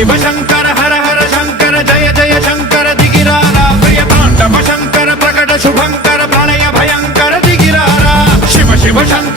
शिव शंकर हर हर शंकर जय जय शंकर दिगिरारा प्रिय तांडव शंकर प्रकट शुभंकर प्रणय भयंकर दिगिरारा शिव शिव शंकर